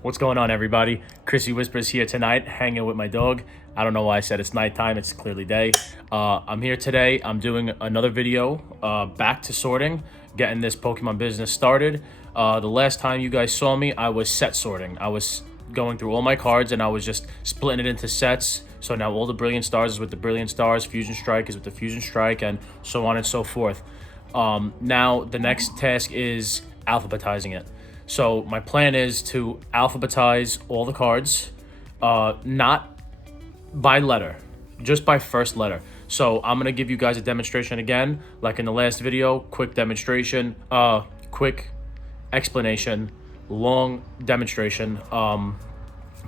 What's going on, everybody? Chrissy Whispers here tonight, hanging with my dog. I don't know why I said it's nighttime. It's clearly day. I'm here today. I'm doing another video back to sorting, getting this Pokemon business started. The last time you guys saw me, I was set sorting. I was going through all my cards and I was just splitting it into sets. So now all the Brilliant Stars is with the Brilliant Stars, Fusion Strike is with the Fusion Strike, and so on and so forth. Now the next task is alphabetizing it. So my plan is to alphabetize all the cards, not by letter, just by first letter. So I'm gonna give you guys a demonstration again, like in the last video. Quick demonstration, quick explanation, long demonstration. I'm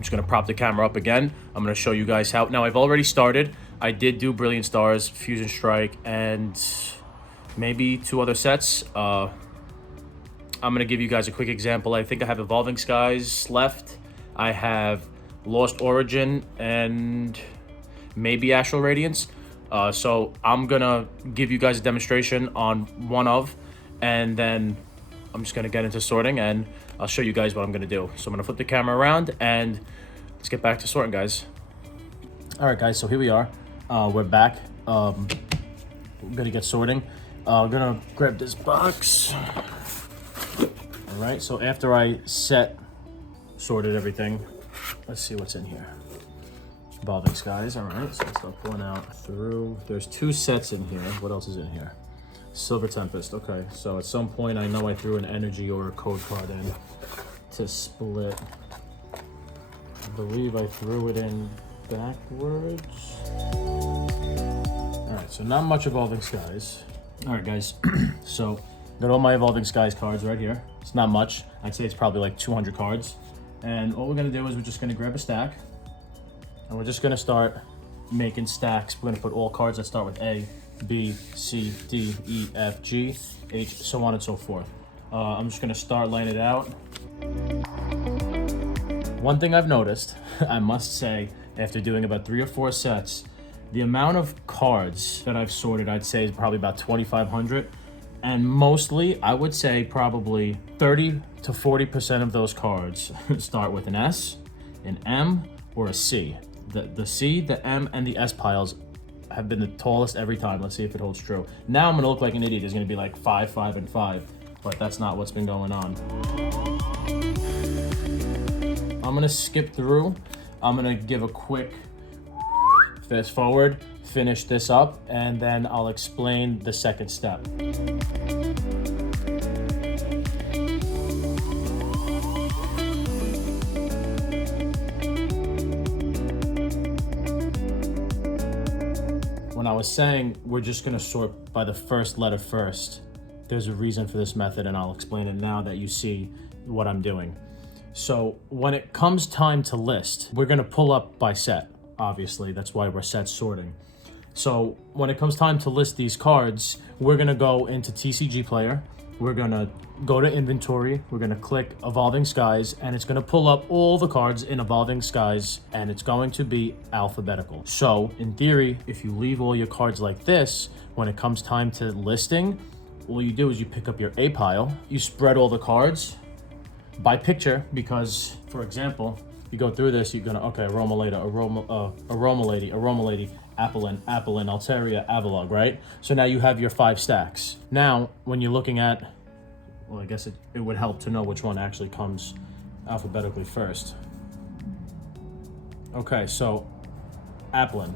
just gonna prop the camera up again. I'm gonna show you guys how. Now I've already started. I did do Brilliant Stars, Fusion Strike, and maybe 2 other sets. I'm going to give you guys a quick example. I think I have Evolving Skies left. I have Lost Origin and maybe Astral Radiance. So I'm going to give you guys a demonstration on one of, and then I'm just going to get into sorting and I'll show you guys what I'm going to do. So I'm going to flip the camera around and let's get back to sorting, guys. All right, guys, so here we are. We're back. We're going to get sorting. I'm going to grab this box. All right, so after I sorted everything, let's see what's in here. Evolving Skies, all right, so let's start pulling out through. There's 2 sets in here. What else is in here? Silver Tempest, okay. So at some point, I know I threw an energy or a code card in to split. I believe I threw it in backwards. All right, so not much Evolving Skies. All right, guys, so got all my Evolving Skies cards right here. It's not much. I'd say it's probably like 200 cards. And what we're gonna do is we're just gonna grab a stack and we're just gonna start making stacks. We're gonna put all cards that start with A, B, C, D, E, F, G, H, so on and so forth. I'm just gonna start laying it out. One thing I've noticed, I must say, after doing about 3 or 4 sets, the amount of cards that I've sorted, I'd say is probably about 2,500. And mostly, I would say probably 30 to 40% of those cards start with an S, an M, or a C. The C, the M, and the S piles have been the tallest every time. Let's see if it holds true. Now I'm gonna look like an idiot. It's gonna be like 5, 5, and 5, but that's not what's been going on. I'm gonna skip through. I'm gonna give a quick fast forward, finish this up, and then I'll explain the second step. When I was saying we're just gonna sort by the first letter first, there's a reason for this method, and I'll explain it now that you see what I'm doing. So when it comes time to list, we're gonna pull up by set. Obviously, that's why we're set sorting. So when it comes time to list these cards, we're gonna go into TCG Player. We're gonna go to Inventory. We're gonna click Evolving Skies, and it's gonna pull up all the cards in Evolving Skies, and it's going to be alphabetical. So in theory, if you leave all your cards like this, when it comes time to listing, all you do is you pick up your A pile, you spread all the cards by picture, because, for example, you go through this, you're gonna, okay, Aromalada, Aromalady, Applin, Altaria, Avalog, right? So now you have your 5 stacks. Now, when you're looking at, well, I guess it would help to know which one actually comes alphabetically first. Okay, so Applin.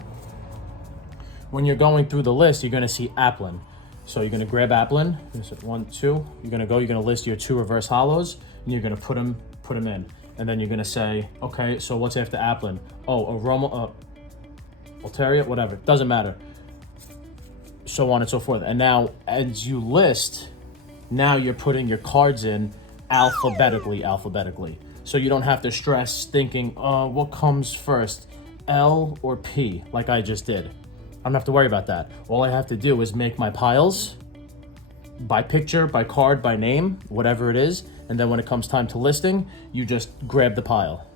When you're going through the list, you're gonna see Applin. So you're gonna grab Applin, 1, 2, you're gonna list your 2 reverse hollows, and you're gonna put them in. And then you're gonna say, okay, so what's after Applin? Oh, Altaria, whatever, doesn't matter. So on and so forth. And now, as you list, now you're putting your cards in alphabetically. So you don't have to stress thinking, what comes first, L or P, like I just did. I don't have to worry about that. All I have to do is make my piles by picture, by card, by name, whatever it is. And then when it comes time to listing, you just grab the pile,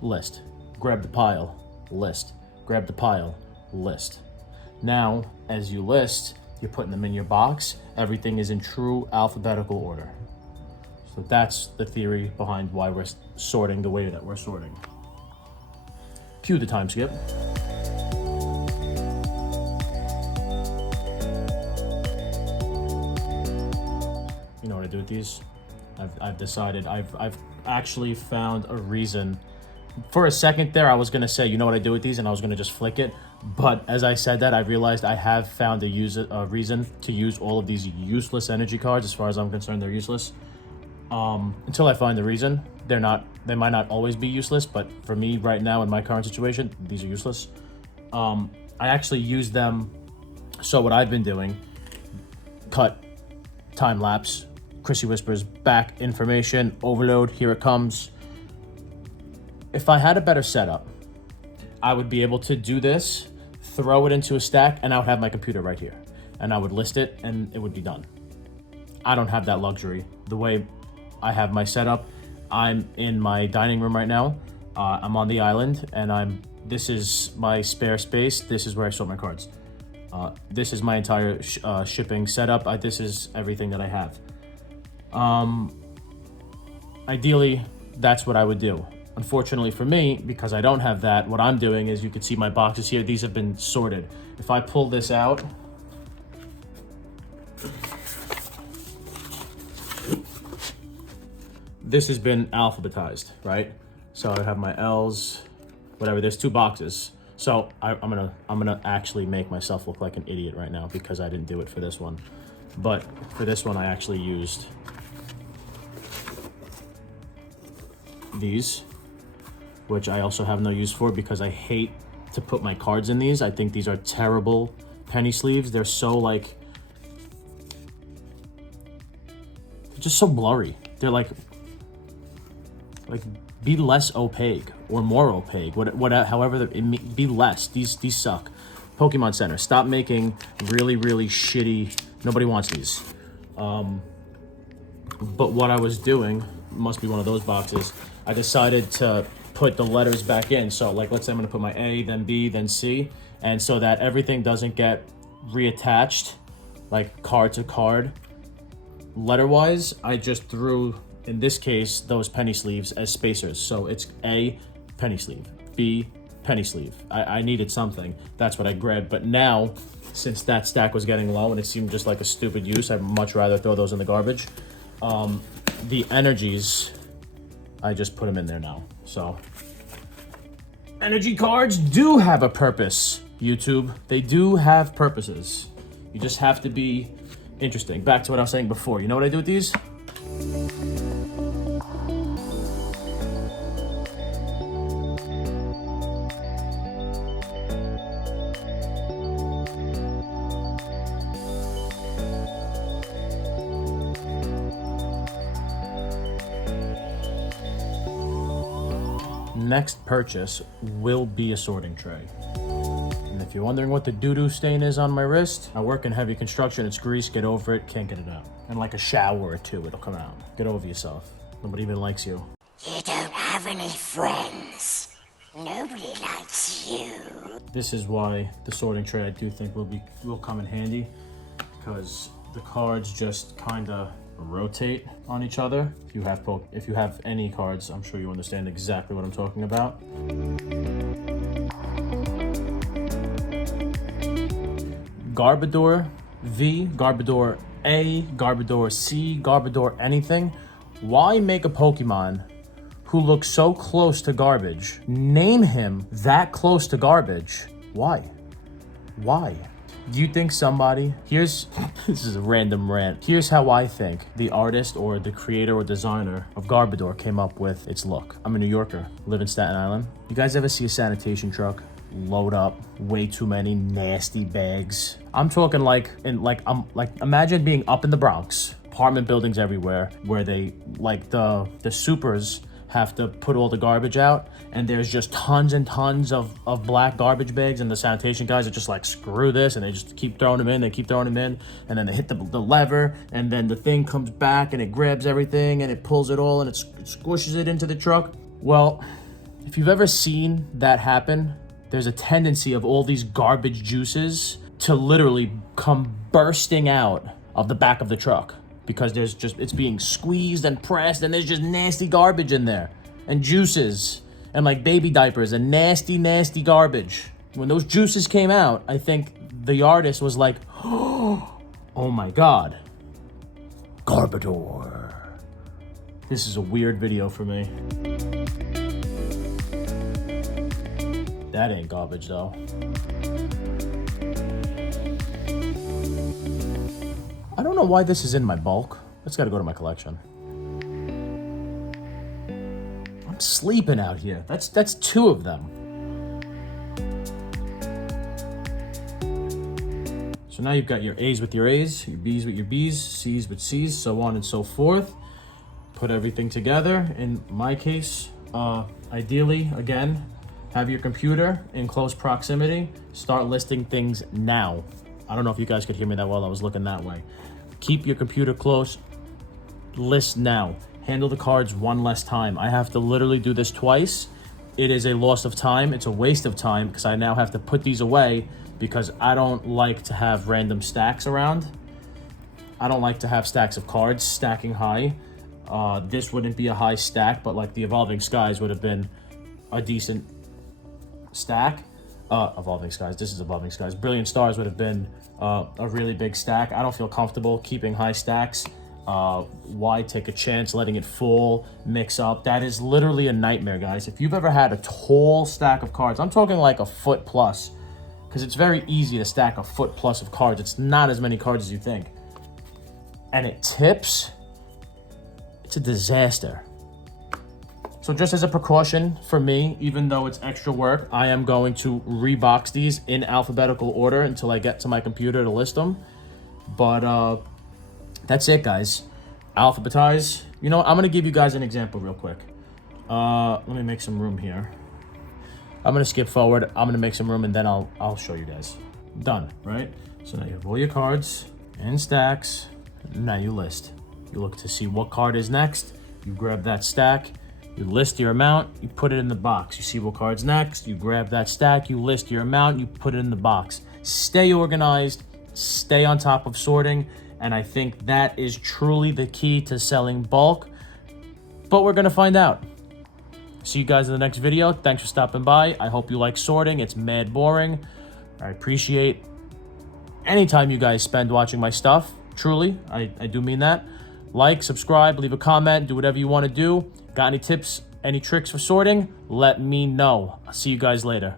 list, grab the pile, list, grab the pile, list. Now, as you list, you're putting them in your box. Everything is in true alphabetical order. So that's the theory behind why we're sorting the way that we're sorting. Cue the time skip. You know what I do with these? I've decided, I've actually found a reason. For a second there, I was gonna say, you know what I do with these, and I was gonna just flick it. But as I said that, I realized I have found a reason to use all of these useless energy cards. As far as I'm concerned, they're useless. Until I find the reason. They might not always be useless, but for me right now in my current situation, these are useless. I actually use them. So what I've been doing, cut, time lapse, Chrissy Whispers, back information, overload, here it comes. If I had a better setup, I would be able to do this, throw it into a stack, and I would have my computer right here. And I would list it, and it would be done. I don't have that luxury. The way I have my setup, I'm in my dining room right now. I'm on the island, and this is my spare space. This is where I sort my cards. This is my entire shipping setup. This is everything that I have. Ideally, that's what I would do. Unfortunately for me, because I don't have that, what I'm doing is, you can see my boxes here. These have been sorted. If I pull this out, this has been alphabetized, right? So I have my L's, whatever. There's 2 boxes. So I'm gonna actually make myself look like an idiot right now because I didn't do it for this one. But for this one, I actually used these, which I also have no use for because I hate to put my cards in these. I think these are terrible penny sleeves. They're so they're just so blurry. They're like be less opaque or more opaque. However, be less. These suck. Pokemon Center, stop making really shitty. Nobody wants these. But what I was doing, must be one of those boxes. I decided to put the letters back in. So let's say I'm gonna put my A, then B, then C, and so that everything doesn't get reattached, like card to card. Letter-wise, I just threw, in this case, those penny sleeves as spacers. So it's A, penny sleeve, B, penny sleeve. I needed something. That's what I grabbed. But now, since that stack was getting low and it seemed just like a stupid use, I'd much rather throw those in the garbage. The energies, I just put them in there now. So energy cards do have a purpose, YouTube. They do have purposes. You just have to be interesting. Back to what I was saying before. You know what I do with these? Next purchase will be a sorting tray. And if you're wondering what the doo-doo stain is on my wrist, I work in heavy construction. It's grease. Get over it. Can't get it out. And like a shower or 2, it'll come out. Get over yourself. Nobody even likes you. You don't have any friends. Nobody likes you. This is why the sorting tray, I do think, will come in handy, because the cards just kind of rotate on each other. If you have any cards, I'm sure you understand exactly what I'm talking about. Garbodor V, Garbodor A, Garbodor C, Garbodor anything. Why make a Pokemon who looks so close to garbage? Name him that close to garbage. Why? Do you think somebody, this is a random rant. Here's how I think the artist or the creator or designer of Garbodor came up with its look. I'm a New Yorker, live in Staten Island. You guys ever see a sanitation truck load up way too many nasty bags? I'm talking imagine being up in the Bronx, apartment buildings everywhere, where they, the supers have to put all the garbage out, and there's just tons and tons of black garbage bags, and the sanitation guys are just like, screw this, and they just keep throwing them in, and then they hit the lever, and then the thing comes back and it grabs everything and it pulls it all and it squishes it into the truck. Well, if you've ever seen that happen, there's a tendency of all these garbage juices to literally come bursting out of the back of the truck. because it's being squeezed and pressed, and there's just nasty garbage in there, and juices, and like baby diapers, and nasty, nasty garbage. When those juices came out, I think the artist was like, oh my God, Garbador. This is a weird video for me. That ain't garbage though. I don't know why this is in my bulk. That's gotta go to my collection. I'm sleeping out here. That's 2 of them. So now you've got your A's with your A's, your B's with your B's, C's with C's, so on and so forth. Put everything together. In my case, ideally, again, have your computer in close proximity. Start listing things now. I don't know if you guys could hear me that well. I was looking that way. Keep your computer close. List now. Handle the cards one less time. I have to literally do this twice. It is a loss of time. It's a waste of time because I now have to put these away because I don't like to have random stacks around. I don't like to have stacks of cards stacking high. This wouldn't be a high stack, but like the Evolving Skies would have been a decent stack. Evolving Skies, this is Evolving Skies. Brilliant Stars would have been a really big stack. I don't feel comfortable keeping high stacks. Why take a chance letting it fall, mix up? That is literally a nightmare, guys. If you've ever had a tall stack of cards, I'm talking like a foot plus, because it's very easy to stack a foot plus of cards. It's not as many cards as you think. And it tips, it's a disaster. So just as a precaution for me, even though it's extra work, I am going to rebox these in alphabetical order until I get to my computer to list them. But that's it, guys. Alphabetize. You know what? I'm going to give you guys an example real quick. Let me make some room here. I'm going to skip forward. I'm going to make some room, and then I'll show you guys. Done, right? So now you have all your cards and stacks. Now you list. You look to see what card is next. You grab that stack. You list your amount. You put it in the box. You see what card's next. You grab that stack. You list your amount. You put it in the box. Stay organized. Stay on top of sorting. And I think that is truly the key to selling bulk. But we're going to find out. See you guys in the next video. Thanks for stopping by. I hope you like sorting. It's mad boring. I appreciate any time you guys spend watching my stuff. Truly, I do mean that. Like, subscribe, leave a comment, do whatever you want to do. Got any tips, any tricks for sorting? Let me know. I'll see you guys later.